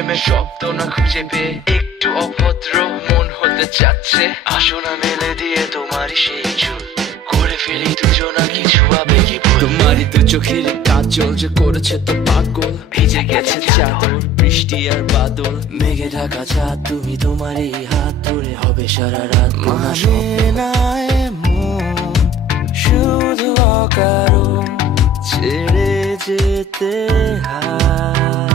প্রেমের শব্দ না খুঁজে পেয়ে একটু অভদ্র মন হতে চাচ্ছে। আসো না মেলে দিয়ে তোমারই সেই চুল, করে ফেলি দুজনা কিছু আবেগী ভুল। তোমারই দু চোখের কাজল যে করেছে তো পাগল, ভিজে গেছে চাদর বৃষ্টি আর বাদল। মেঘে ঢাকা চাঁদ তুমি তোমারই হাত ধরে হবে সারা রাত। মানে না এমন শুধু অকারণ ছেড়ে যেতে হয়।